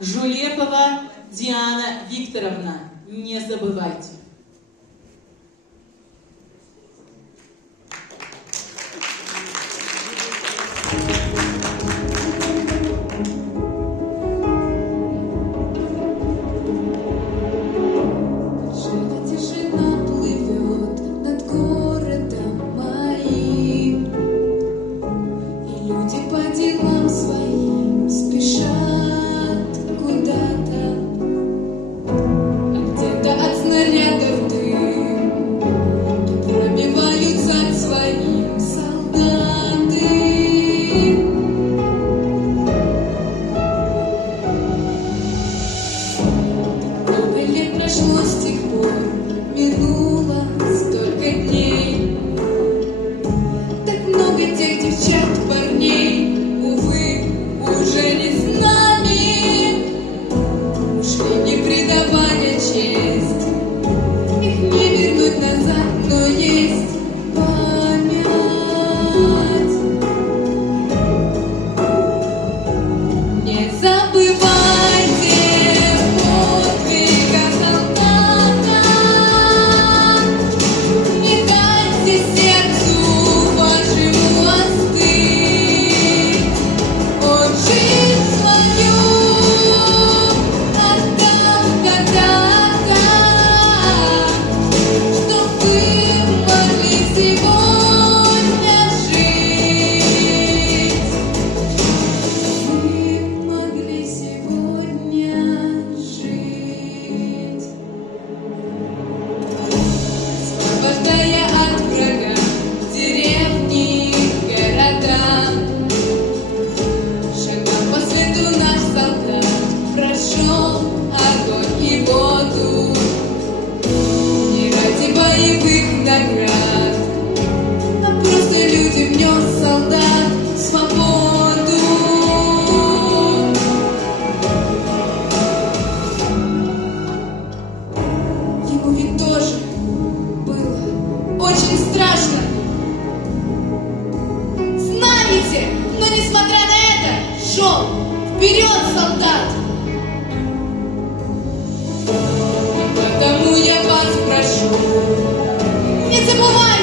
Жулепова Диана Викторовна. Не забывайте. Прошло с тех пор, минуло столько дней. Так много тех девчат, парней, увы, уже не с нами. Ушли, не предавая честь, их не вернуть назад, но есть память. Не забывайте наград, а просто людям нес солдат свободу. Ему ведь тоже было очень страшно, знаете, но несмотря на это шел вперед солдат. И потому я вас прошу, не забывайте.